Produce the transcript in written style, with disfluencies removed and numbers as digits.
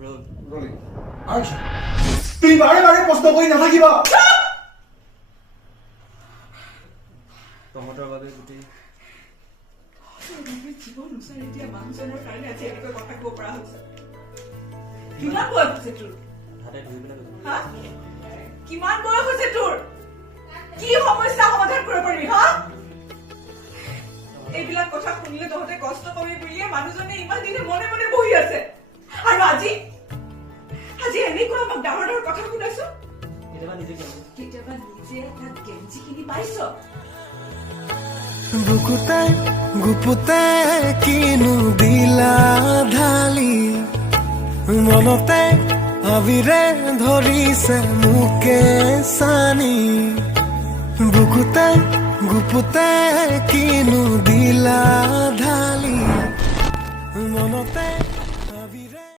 Rolling. Action. তুমি বাৰে বাৰে প্ৰশ্ন কৰি নাথাকিবা। তহঁতৰ বাবে গোটেই জীৱন উচাৰি দিয়া মানুহজনৰ কাৰণে আজি এনেকৈ কথা ক'ব পৰা হৈছে। কিমান বয়স হৈছে তোৰ? হাতে ধুই পেলাই হা? কিমান বয়স হৈছে তোৰ? কি সমস্যা সমাধান কৰিব পাৰিবি হা? এইবিলাক কথা শুনিলে তহঁতে কষ্ট পাবি বুলিয়ে মানুহজনে ইমান দিনে মনে মনে বহি আছে। আৰু আজি এনেকুৱা আমাক ডাঙৰ ডাঙৰ কথা শুনাইছো। কেতিয়াবা নিজে এটা গেঞ্জি কিনি পাইছ? বুকুতে গুপুতে কিনো দিলা ঢালি মনতে আবিৰে ধৰিছে মোকে চানি বুকুতে গুপুতে কিনো দিলা ঢালি মনতে